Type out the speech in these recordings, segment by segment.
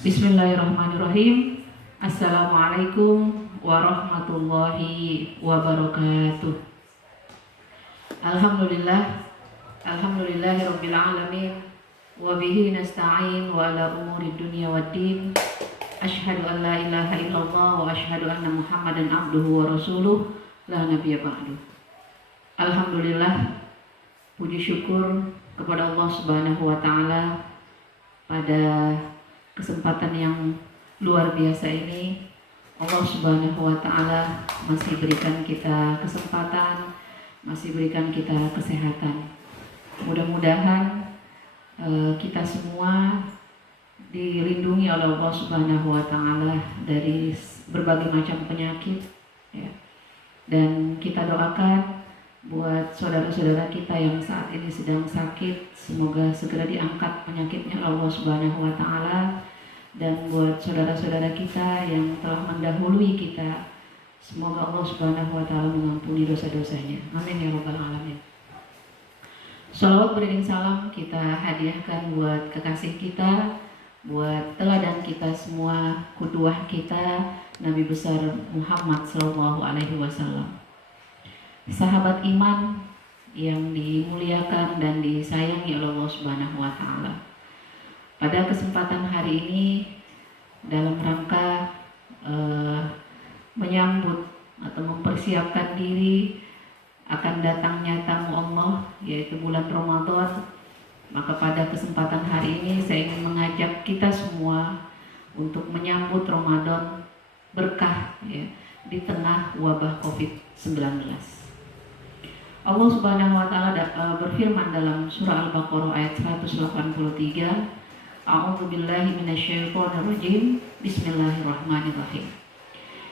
Bismillahirrahmanirrahim. Assalamualaikum warahmatullahi wabarakatuh. Alhamdulillah, alhamdulillahirabbil alamin. Wa bihi nasta'in wa ala umuri dunya waddin. Asyhadu an la ilaha illallah wa asyhadu anna Muhammadan abduhu wa rasuluh la nabiyya ba'du. Alhamdulillah, puji syukur kepada Allah Subhanahu wa taala pada kesempatan yang luar biasa ini. Allah Subhanahu wa taala masih berikan kita kesempatan, masih berikan kita kesehatan. Mudah-mudahan kita semua dilindungi oleh Allah Subhanahu wa taala dari berbagai macam penyakit ya. Dan kita doakan buat saudara-saudara kita yang saat ini sedang sakit, semoga segera diangkat penyakitnya Allah Subhanahu wa taala. Dan buat saudara-saudara kita yang telah mendahului kita, semoga Allah Subhanahu wa taala mengampuni dosa-dosanya. Amin ya rabbal alamin. Shalawat beriring salam kita hadiahkan buat kekasih kita, buat teladan kita semua, qudwah kita, Nabi besar Muhammad sallallahu alaihi wasallam. Sahabat iman yang dimuliakan dan disayangi oleh Allah Subhanahu wa taala. Pada kesempatan hari ini dalam rangka menyambut atau mempersiapkan diri akan datangnya tamu Allah, yaitu bulan Ramadan, maka pada kesempatan hari ini saya ingin mengajak kita semua untuk menyambut Ramadan berkah ya, di tengah wabah COVID-19. Allah Subhanahu wa taala berfirman dalam surah Al-Baqarah ayat 183, A'udzu billahi minasyaitonir rajim. Bismillahirrahmanirrahim.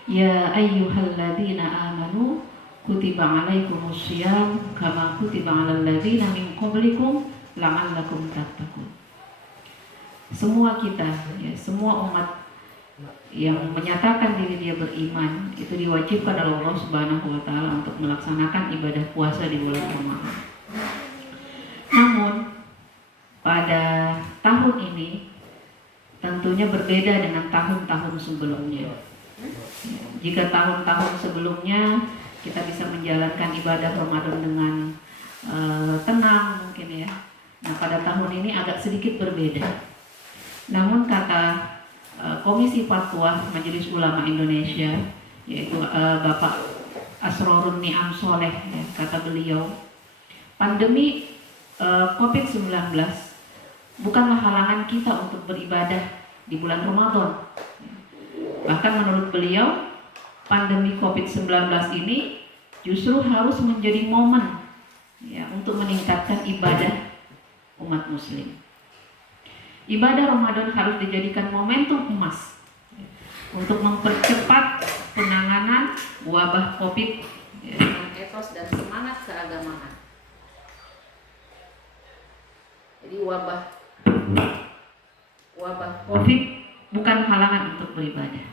Ya ayyuhalladzina amanu kutiba 'alaikumus syiyam kama kutiba 'alal ladzina min qablikum la'allakum tattaqun. Semua kita ya, semua umat yang menyatakan diri dia beriman itu diwajibkan oleh Allah Subhanahu wa taala untuk melaksanakan ibadah puasa di bulan Ramadan. Namun pada tahun ini tentunya berbeda dengan tahun-tahun sebelumnya. Jika tahun-tahun sebelumnya kita bisa menjalankan ibadah Ramadan dengan tenang mungkin ya. Nah, pada tahun ini agak sedikit berbeda. Namun kata Komisi Fatwa Majelis Ulama Indonesia, yaitu Bapak Asrorun Ni'am Soleh ya, kata beliau, pandemi COVID-19 bukanlah halangan kita untuk beribadah di bulan Ramadan. Bahkan menurut beliau, pandemi COVID-19 ini justru harus menjadi momen ya, untuk meningkatkan ibadah umat muslim. Ibadah Ramadan harus dijadikan momentum emas untuk mempercepat penanganan wabah COVID ya, dengan etos dan semangat keagamaan. Jadi wabah COVID bukan halangan untuk beribadah,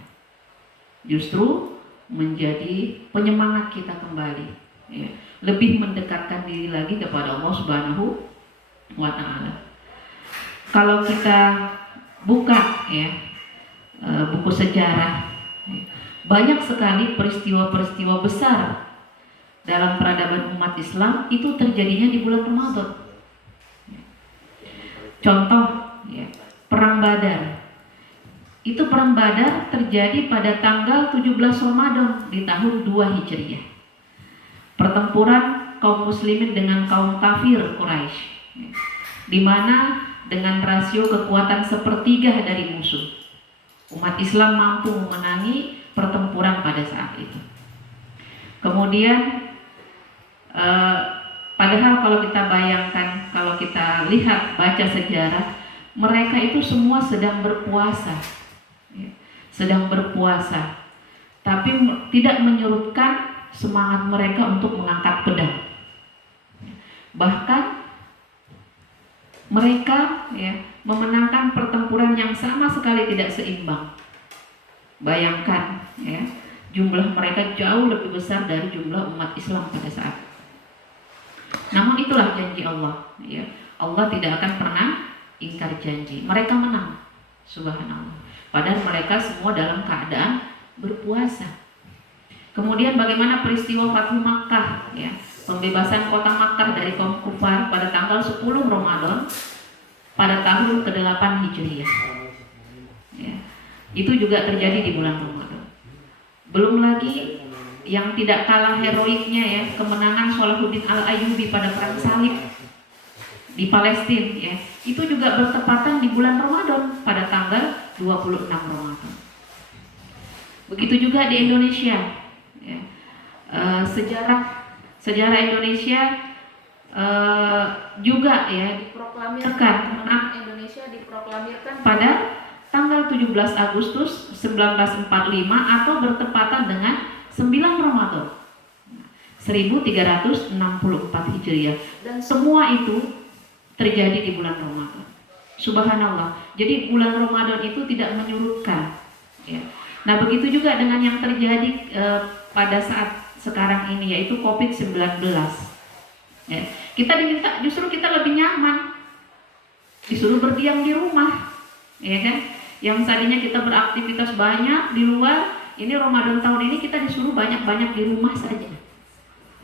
justru menjadi penyemangat kita kembali, ya, lebih mendekatkan diri lagi kepada Allah Subhanahu wa taala. Kalau kita buka ya buku sejarah, banyak sekali peristiwa-peristiwa besar dalam peradaban umat Islam itu terjadinya di bulan Ramadan. Contoh ya, Perang Badar. Itu Perang Badar terjadi pada tanggal 17 Ramadan di tahun 2 Hijriah. Pertempuran kaum muslimin dengan kaum kafir Quraisy, di mana dengan rasio kekuatan sepertiga dari musuh, umat Islam mampu memenangi pertempuran pada saat itu. Kemudian padahal kalau kita bayangkan, kalau kita lihat baca sejarah, mereka itu semua sedang berpuasa, tapi tidak menyurutkan semangat mereka untuk mengangkat pedang. Bahkan mereka ya, memenangkan pertempuran yang sama sekali tidak seimbang. Bayangkan ya, jumlah mereka jauh lebih besar dari jumlah umat Islam pada saat. Namun itulah janji Allah ya. Allah tidak akan pernah ingkar janji. Mereka menang. Subhanallah. Padahal mereka semua dalam keadaan berpuasa. Kemudian bagaimana peristiwa Fathu Makkah, ya, pembebasan kota Makkah dari kaum kufar pada tanggal 10 Ramadan pada tahun ke-8 Hijriah. Ya, itu juga terjadi di bulan Ramadan. Belum lagi yang tidak kalah heroiknya, ya, kemenangan Salahuddin Al-Ayyubi pada perang salib di Palestina, ya. Itu juga bertepatan di bulan Ramadan pada tanggal 26 Ramadan. Begitu juga di Indonesia. Ya. Sejarah Indonesia juga, ya, diproklamirkan, kemenangan Indonesia diproklamirkan pada tanggal 17 Agustus 1945 atau bertepatan dengan 9 Ramadan 1364 Hijriah, dan semua itu terjadi di bulan Ramadan. Subhanallah. Jadi bulan Ramadan itu tidak menyurutkan, ya. Nah, begitu juga dengan yang terjadi pada saat sekarang ini, yaitu COVID-19. Ya, kita diminta, justru kita lebih nyaman, disuruh berdiam di rumah, ya kan? Yang tadinya kita beraktivitas banyak di luar, ini Ramadan tahun ini kita disuruh banyak-banyak di rumah saja.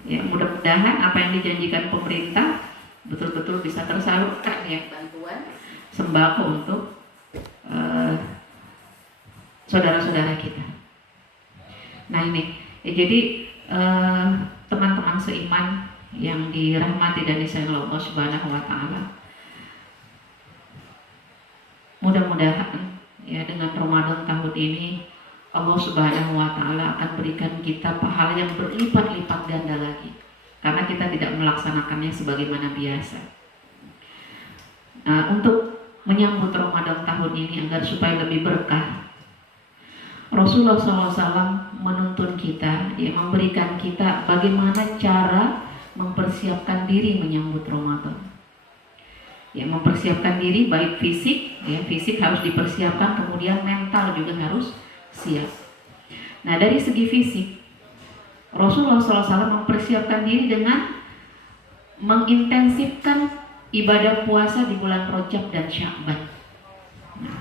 Ya, mudah-mudahan apa yang dijanjikan pemerintah betul-betul bisa tersalurkan, ya, bantuan sembako untuk saudara-saudara kita. Nah ini, ya, jadi teman-teman seiman yang dirahmati dan disayang Allah Subhanahu wa Ta'ala, mudah-mudahan, ya, dengan Ramadan tahun ini Allah Subhanahu wa Ta'ala akan berikan kita pahala yang berlipat-lipat ganda lagi, karena kita tidak melaksanakannya sebagaimana biasa. Nah, untuk menyambut Ramadan tahun ini agar supaya lebih berkah, Rasulullah SAW menuntun kita, ya, memberikan kita bagaimana cara mempersiapkan diri menyambut Ramadan. Ya, mempersiapkan diri baik fisik, ya, fisik harus dipersiapkan, kemudian mental juga harus siap. Nah, dari segi fisik, Rasulullah SAW mempersiapkan diri dengan mengintensifkan ibadah puasa di bulan Rajab dan Sya'ban. Nah,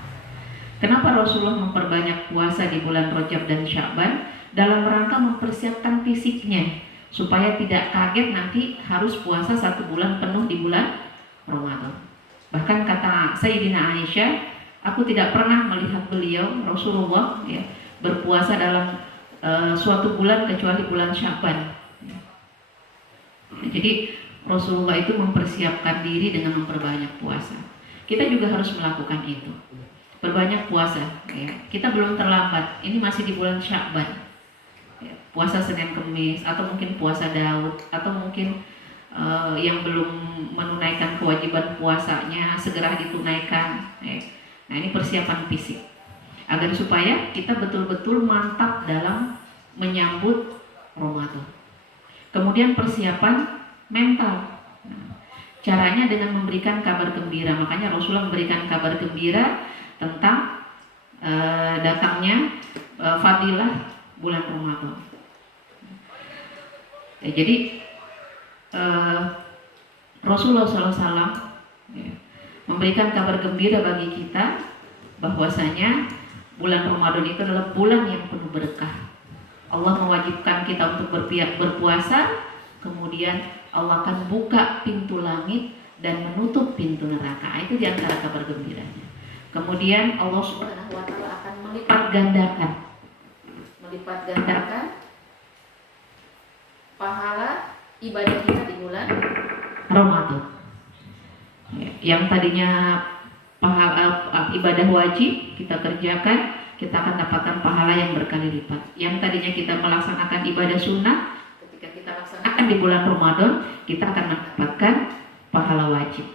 kenapa Rasulullah memperbanyak puasa di bulan Rajab dan Sya'ban? Dalam rangka mempersiapkan fisiknya, supaya tidak kaget nanti harus puasa 1 bulan penuh di bulan Ramadan. Bahkan kata Sayyidina Aisyah, aku tidak pernah melihat beliau, Rasulullah, ya, berpuasa dalam suatu bulan kecuali bulan Sya'ban. Jadi Rasulullah itu mempersiapkan diri dengan memperbanyak puasa. Kita juga harus melakukan itu. Berbanyak puasa, ya. Kita belum terlambat. Ini masih di bulan Sya'ban. Ya, puasa Senin Kemis, atau mungkin puasa Daud, atau mungkin yang belum menunaikan kewajiban puasanya segera ditunaikan. Ya. Nah, ini persiapan fisik agar supaya kita betul-betul mantap dalam menyambut Ramadan. Kemudian persiapan mental. Nah, caranya dengan memberikan kabar gembira. Makanya Rasulullah memberikan kabar gembira tentang datangnya fadilah bulan Ramadan. Ya, jadi Rasulullah SAW, ya, memberikan kabar gembira bagi kita bahwasanya bulan Ramadan itu adalah bulan yang penuh berkah. Allah mewajibkan kita untuk berpuasa, kemudian Allah akan buka pintu langit dan menutup pintu neraka. Itu di antara kabar gembiranya. Kemudian Allah Subhanahu wa Ta'ala akan melipat gandakan pahala ibadah kita di bulan Ramadan. Yang tadinya pahala ibadah wajib kita kerjakan, kita akan dapatkan pahala yang berkali lipat. Yang tadinya kita melaksanakan ibadah sunnah, ketika kita laksanakan di bulan Ramadan, kita akan mendapatkan pahala wajib.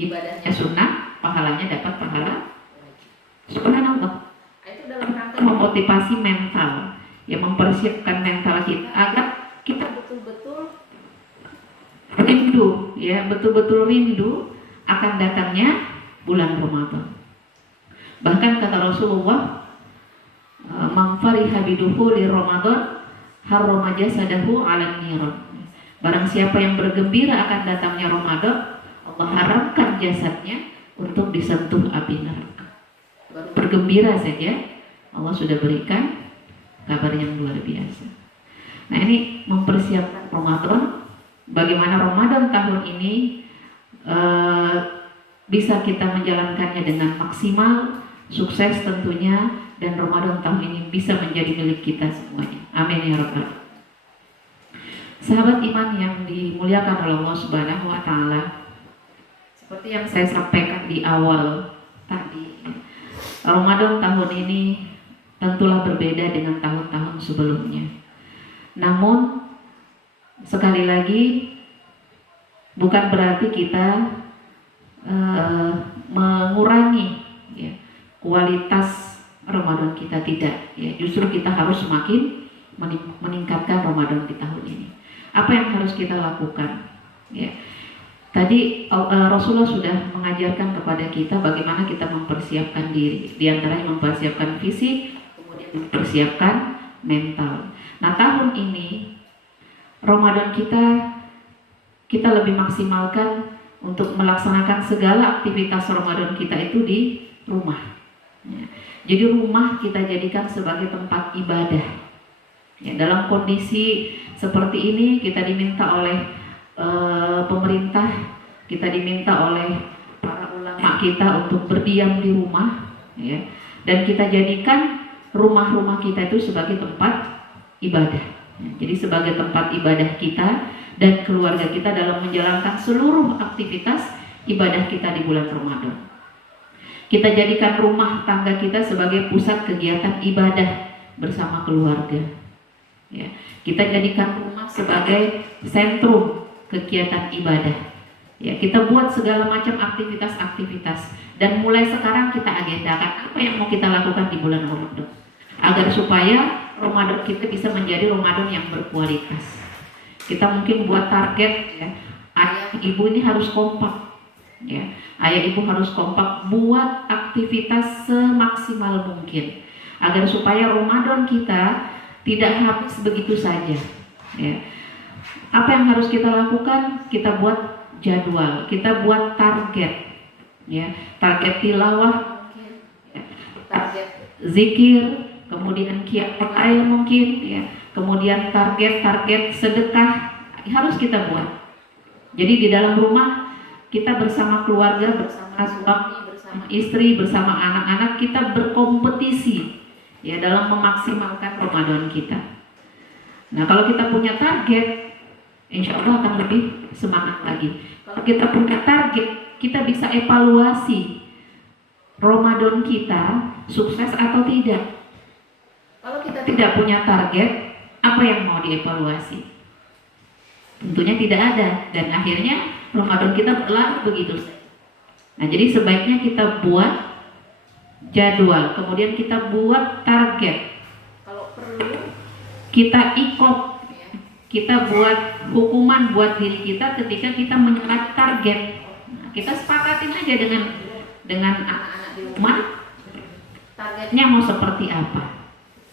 Ibadahnya sunnah, pahalanya dapat pahala wajib. Subhanallah. Itu dalam rangka memotivasi mental, yang mempersiapkan mental kita agar kita betul-betul rindu, ya, betul-betul rindu akan datangnya bulan Ramadan. Bahkan kata Rasulullah, "Man fariha bidukhuli Ramadan harrama jasadahu 'alan niran." Barang siapa yang bergembira akan datangnya Ramadan, Allah haramkan jasadnya untuk disentuh api neraka. baru bergembira saja Allah sudah berikan kabar yang luar biasa. Nah, ini mempersiapkan Ramadan. Bagaimana Ramadan tahun ini bisa kita menjalankannya dengan maksimal, sukses tentunya, dan Ramadan tahun ini bisa menjadi milik kita semuanya. Amin ya rabbal alamin. Sahabat iman yang dimuliakan oleh Allah Subhanahu wa taala, seperti yang saya sampaikan di awal tadi, Ramadan tahun ini tentulah berbeda dengan tahun-tahun sebelumnya. Namun sekali lagi bukan berarti kita mengurangi ya, kualitas Ramadan kita, tidak ya, justru kita harus semakin meningkatkan Ramadan di tahun ini. Apa yang harus kita lakukan ya? Tadi Rasulullah sudah mengajarkan kepada kita bagaimana kita mempersiapkan diri, di antaranya mempersiapkan fisik, kemudian mempersiapkan mental. Nah, tahun ini Ramadan kita lebih maksimalkan untuk melaksanakan segala aktivitas Ramadan kita itu di rumah. Ya. Jadi rumah kita jadikan sebagai tempat ibadah. Ya, dalam kondisi seperti ini kita diminta oleh pemerintah, kita diminta oleh para ulama kita untuk berdiam di rumah, ya. Dan kita jadikan rumah-rumah kita itu sebagai tempat ibadah. Ya, jadi sebagai tempat ibadah kita dan keluarga kita dalam menjalankan seluruh aktivitas ibadah kita di bulan Ramadan. Kita jadikan rumah tangga kita sebagai pusat kegiatan ibadah bersama keluarga. Ya, kita jadikan rumah sebagai sentrum kegiatan ibadah. Ya, kita buat segala macam aktivitas-aktivitas dan mulai sekarang kita agendakan apa yang mau kita lakukan di bulan Ramadan agar supaya Ramadan kita bisa menjadi Ramadan yang berkualitas. Kita mungkin buat target ya, ayah ibu ini harus kompak ya. Ayah ibu harus kompak buat aktivitas semaksimal mungkin agar supaya Ramadan kita tidak habis begitu saja ya. Apa yang harus kita lakukan? Kita buat jadwal, kita buat target ya. Target tilawah, ya. Target zikir, kemudian qiyamul lail mungkin ya. Kemudian target-target sedekah harus kita buat. Jadi di dalam rumah kita bersama keluarga, bersama suami, bersama istri, bersama anak-anak kita berkompetisi ya dalam memaksimalkan Ramadan kita. Nah, kalau kita punya target, insya Allah akan lebih semangat lagi. Kalau kita punya target, kita bisa evaluasi Ramadan kita sukses atau tidak. Kalau kita tidak punya target, apa yang mau dievaluasi? Tentunya tidak ada, dan akhirnya Ramadan kita berlalu begitu. Nah, jadi sebaiknya kita buat jadwal, kemudian kita buat target. Kalau perlu kita ikut, kita buat hukuman buat diri kita ketika kita menyalahi target. Nah, kita sepakatin aja dengan anak-anak di rumah, targetnya mau seperti apa.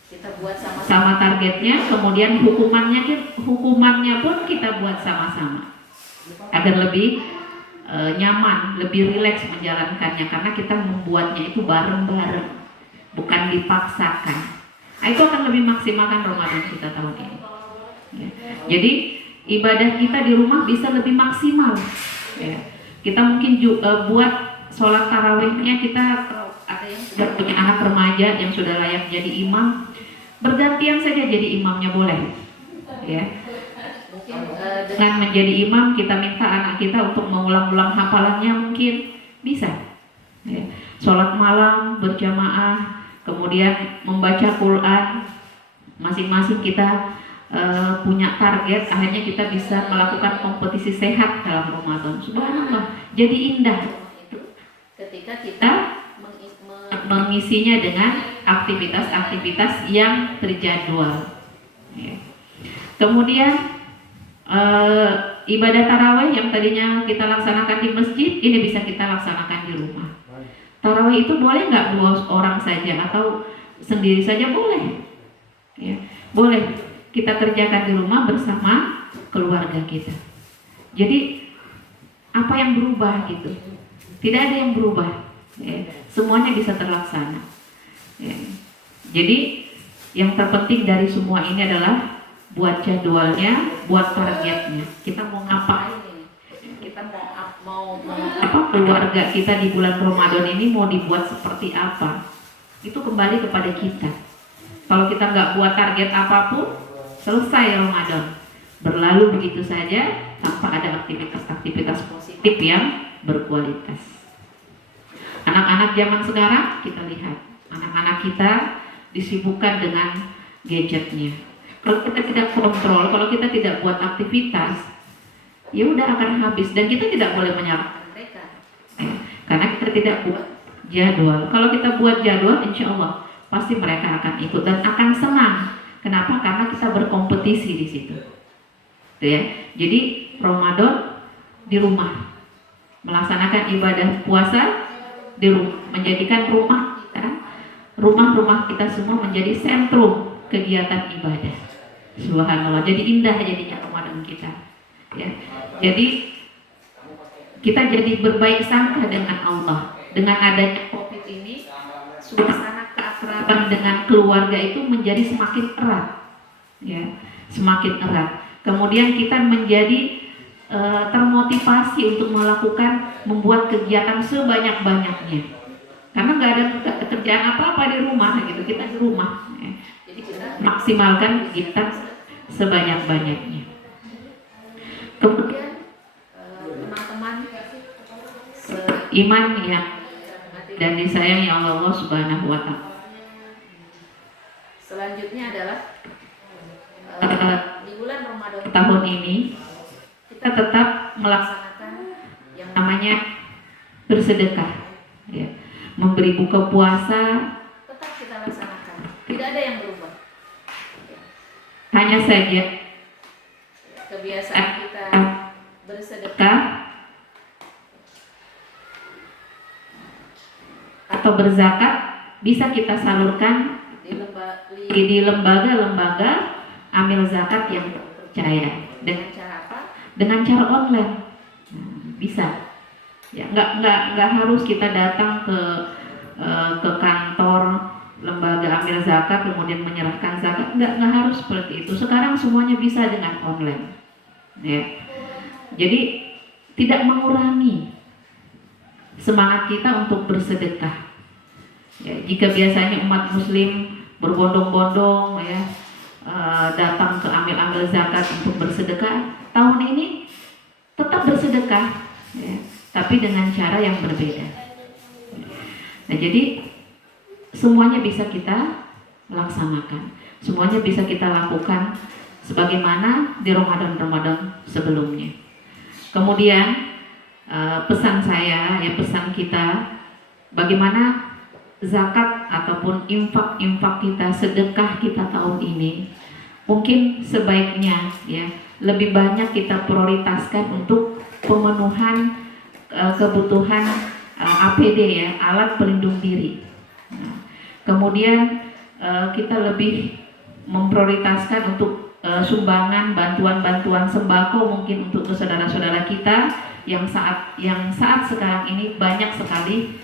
Kita buat sama targetnya, kemudian hukumannya pun kita buat sama-sama agar lebih nyaman, lebih rileks menjalankannya karena kita membuatnya itu bareng-bareng, bukan dipaksakan. Nah, itu akan lebih maksimalkan Ramadan kita tahun ini. Ya. Jadi ibadah kita di rumah bisa lebih maksimal. Ya. Kita mungkin buat sholat tarawihnya, kita ada yang sudah punya anak remaja yang sudah layak jadi imam. Bergantian saja jadi imamnya boleh ya. Dengan menjadi imam kita minta anak kita untuk mengulang-ulang hafalannya mungkin bisa ya. Sholat malam berjamaah, kemudian membaca Quran, masing-masing kita punya target, akhirnya kita bisa melakukan kompetisi sehat dalam Ramadan. Subhanallah, jadi indah ketika kita mengisinya dengan aktivitas-aktivitas yang terjadwal. Ya. Kemudian ibadah tarawih yang tadinya kita laksanakan di masjid, ini bisa kita laksanakan di rumah. Tarawih itu boleh nggak 2 orang saja atau sendiri saja boleh? Ya, boleh kita kerjakan di rumah bersama keluarga kita. Jadi apa yang berubah gitu? Tidak ada yang berubah. ya. Semuanya bisa terlaksana, ya. Jadi yang terpenting dari semua ini adalah buat jadwalnya, buat targetnya. Kita mau ngapain ini? Kita mau apa, keluarga kita di bulan Ramadan ini mau dibuat seperti apa? Itu kembali kepada kita. Kalau kita nggak buat target apapun, selesai Ramadan, berlalu begitu saja tanpa ada aktivitas-aktivitas positif yang berkualitas. Anak-anak zaman sekarang kita lihat, anak-anak kita disibukkan dengan gadgetnya. Kalau kita tidak kontrol, kalau kita tidak buat aktivitas, ya udah akan habis. Dan kita tidak boleh menyalahkan mereka, karena kita tidak buat jadwal. Kalau kita buat jadwal, insya Allah pasti mereka akan ikut dan akan senang. Kenapa? Karena kita berkompetisi di situ. Tuh ya. Jadi Ramadan di rumah, melaksanakan ibadah puasa di rumah, menjadikan rumah-rumah kita semua menjadi sentrum kegiatan ibadah. Subhanallah, jadi indah jadinya Ramadan kita, ya. Jadi kita jadi berbaik sangka dengan Allah. Dengan adanya COVID ini, suasana keakraban dengan keluarga itu menjadi semakin erat, ya, semakin erat. Kemudian kita menjadi termotivasi untuk membuat kegiatan sebanyak-banyaknya. Karena nggak ada kerjaan apa-apa di rumah gitu, kita di rumah, ya. Jadi kita maksimalkan kegiatan sebanyak-banyaknya. Kemudian teman-teman seiman ya dan disayangi Allah Subhanahu wa Ta'ala. Selanjutnya adalah di bulan Ramadan tahun ini kita tetap melaksanakan yang namanya bersedekah, ya. Memberi buka puasa tetap kita laksanakan, tidak ada yang berubah. Hanya saja kebiasaan kita bersedekah atau berzakat bisa kita salurkan di lembaga-lembaga amil zakat yang terpercaya. Dengan cara apa? Dengan cara online. Bisa. Ya, nggak harus kita datang ke kantor lembaga amil zakat kemudian menyerahkan zakat, nggak harus seperti itu. Sekarang semuanya bisa dengan online, ya. Jadi tidak mengurangi semangat kita untuk bersedekah, ya. Jika biasanya umat muslim berbondong-bondong, ya, datang ke amil zakat untuk bersedekah, tahun ini tetap bersedekah, ya, tapi dengan cara yang berbeda. Nah, jadi semuanya bisa kita laksanakan, semuanya bisa kita lakukan sebagaimana di Ramadan sebelumnya. Kemudian pesan saya, ya, pesan kita, bagaimana zakat ataupun infak kita, sedekah kita tahun ini, mungkin sebaiknya, ya, lebih banyak kita prioritaskan untuk pemenuhan kebutuhan APD, ya, alat pelindung diri. Nah, kemudian kita lebih memprioritaskan untuk sumbangan bantuan sembako mungkin untuk saudara-saudara kita yang saat sekarang ini banyak sekali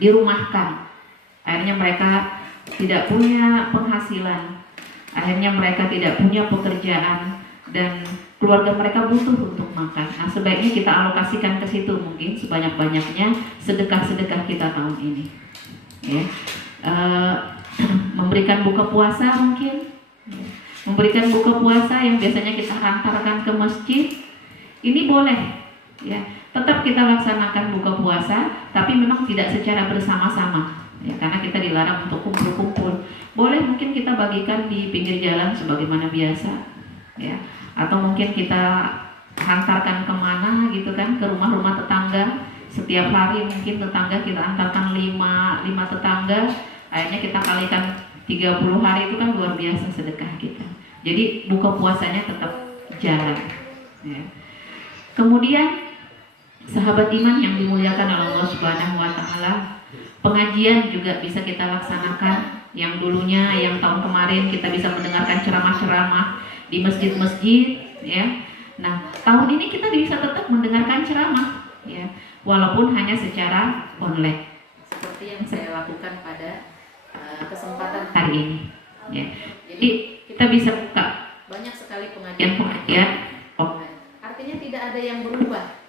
dirumahkan. Akhirnya mereka tidak punya penghasilan, akhirnya mereka tidak punya pekerjaan dan keluarga mereka butuh untuk makan. Nah, sebaiknya kita alokasikan ke situ mungkin sebanyak-banyaknya sedekah-sedekah kita tahun ini, ya. Memberikan buka puasa mungkin, ya. Memberikan buka puasa yang biasanya kita hantarkan ke masjid, ini boleh, ya. Tetap kita laksanakan buka puasa, tapi memang tidak secara bersama-sama, ya, karena kita dilarang untuk kumpul-kumpul. Boleh mungkin kita bagikan di pinggir jalan sebagaimana biasa, ya. Atau mungkin kita hantarkan kemana gitu kan, ke rumah-rumah tetangga. Setiap hari mungkin tetangga kita antarkan 5 tetangga, akhirnya kita kalikan 30 hari, itu kan luar biasa sedekah kita. Jadi buka puasanya tetap jalan, ya. Kemudian sahabat iman yang dimuliakan oleh Allah Subhanahu wa Ta'ala, pengajian juga bisa kita laksanakan. Yang dulunya, yang tahun kemarin kita bisa mendengarkan ceramah-ceramah di masjid-masjid, ya. Nah, tahun ini kita bisa tetap mendengarkan ceramah, ya, walaupun hanya secara online. seperti yang saya lakukan pada kesempatan hari ini. Ya. Jadi kita bisa buka banyak sekali pengajian-pengajian. Artinya tidak ada yang berubah.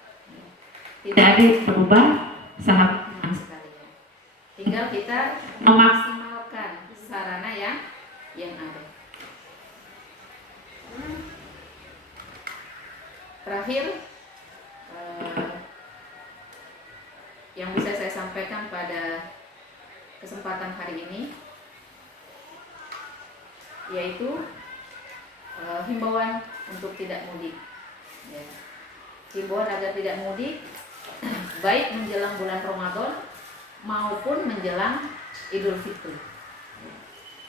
Tidak ada yang berubah, sahabat sekalian. Tinggal kita memaksimalkan sarana yang ada. Terakhir, yang bisa saya sampaikan pada kesempatan hari ini yaitu himbauan untuk tidak mudik. Ya. Himbauan agar tidak mudik baik menjelang bulan Ramadan maupun menjelang Idul Fitri.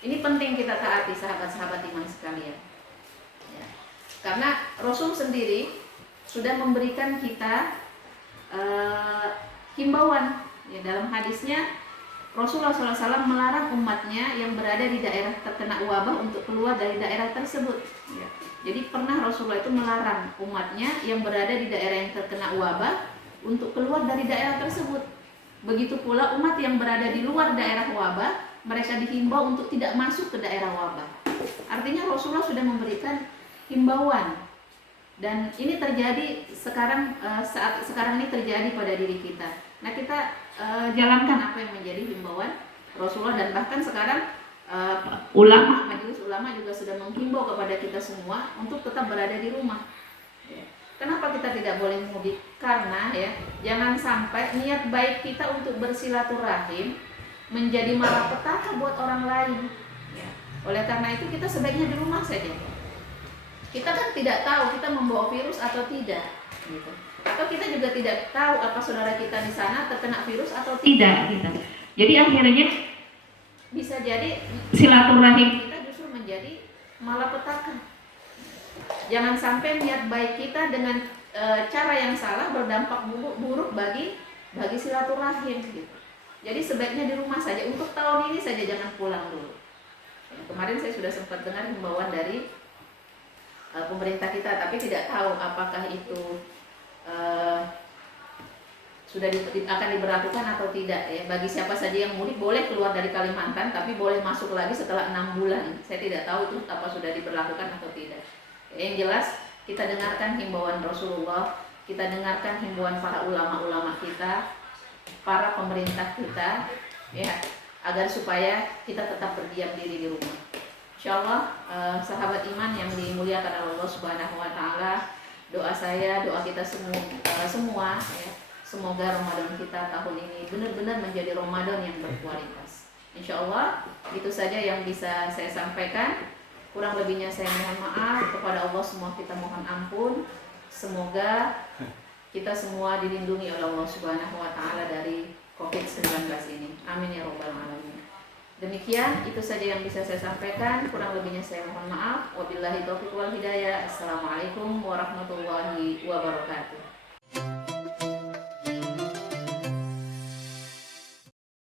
Ini penting kita taati sahabat-sahabat iman sekalian. Ya. Karena Rasul sendiri sudah memberikan kita himbauan. Ya, dalam hadisnya Rasulullah SAW melarang umatnya yang berada di daerah terkena wabah untuk keluar dari daerah tersebut. Ya. Jadi pernah Rasulullah itu melarang umatnya yang berada di daerah yang terkena wabah untuk keluar dari daerah tersebut. Begitu pula umat yang berada di luar daerah wabah, mereka dihimbau untuk tidak masuk ke daerah wabah. Artinya Rasulullah sudah memberikan himbauan. Dan ini terjadi saat sekarang ini terjadi pada diri kita. Nah, kita jalankan apa yang menjadi himbauan Rasulullah, dan bahkan sekarang majelis ulama juga sudah menghimbau kepada kita semua untuk tetap berada di rumah. Ya. Kenapa kita tidak boleh mudik? Karena jangan sampai niat baik kita untuk bersilaturahim menjadi malapetaka buat orang lain. Ya. Oleh karena itu kita sebaiknya di rumah saja. Kita kan tidak tahu kita membawa virus atau tidak. Gitu. Atau kita juga tidak tahu apa saudara kita di sana terkena virus atau tidak. Gitu. Jadi akhirnya bisa jadi silaturahim kita justru menjadi malapetaka. Jangan sampai niat baik kita dengan cara yang salah berdampak buruk bagi silaturahim. Gitu. Jadi sebaiknya di rumah saja. Untuk tahun ini saja jangan pulang dulu. Ya, kemarin saya sudah sempat dengar himbauan dari pemerintah kita, tapi tidak tahu apakah itu sudah akan diberlakukan atau tidak ya. Bagi siapa saja yang mudik boleh keluar dari Kalimantan, tapi boleh masuk lagi setelah 6 bulan. Saya tidak tahu itu apa sudah diberlakukan atau tidak. Yang jelas kita dengarkan himbauan Rasulullah, kita dengarkan himbauan para ulama-ulama kita, para pemerintah kita, ya, agar supaya kita tetap berdiam diri di rumah. Insyaallah, sahabat iman yang dimuliakan Allah Subhanahu Wa Taala, doa saya, doa kita semua ya, semoga Ramadan kita tahun ini benar-benar menjadi Ramadan yang berkualitas. Insyaallah, itu saja yang bisa saya sampaikan. Kurang lebihnya saya mohon maaf, kepada Allah semua kita mohon ampun. Semoga kita semua dilindungi oleh Allah Subhanahu Wa Taala dari COVID-19 ini. Amin ya Rabbal Alamin. Demikian, itu saja yang bisa saya sampaikan. Kurang lebihnya saya mohon maaf. Wabillahi taufiq wal hidayah. Assalamualaikum warahmatullahi wabarakatuh.